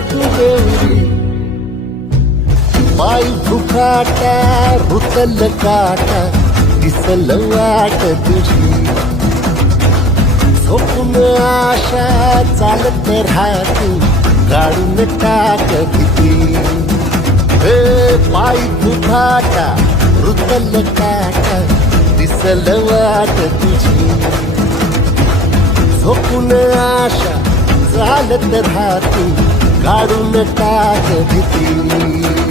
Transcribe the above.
भेटू देवरी पायी फुफाटा रुतल काटा दिसल वाट तुझी झोपून आशा चालत राहते काढून टाक भीती हे पायी फुफाटा रुतल काटा दिसल वाट तुझी झोपून आशा चालत राहते काढून टाक भीती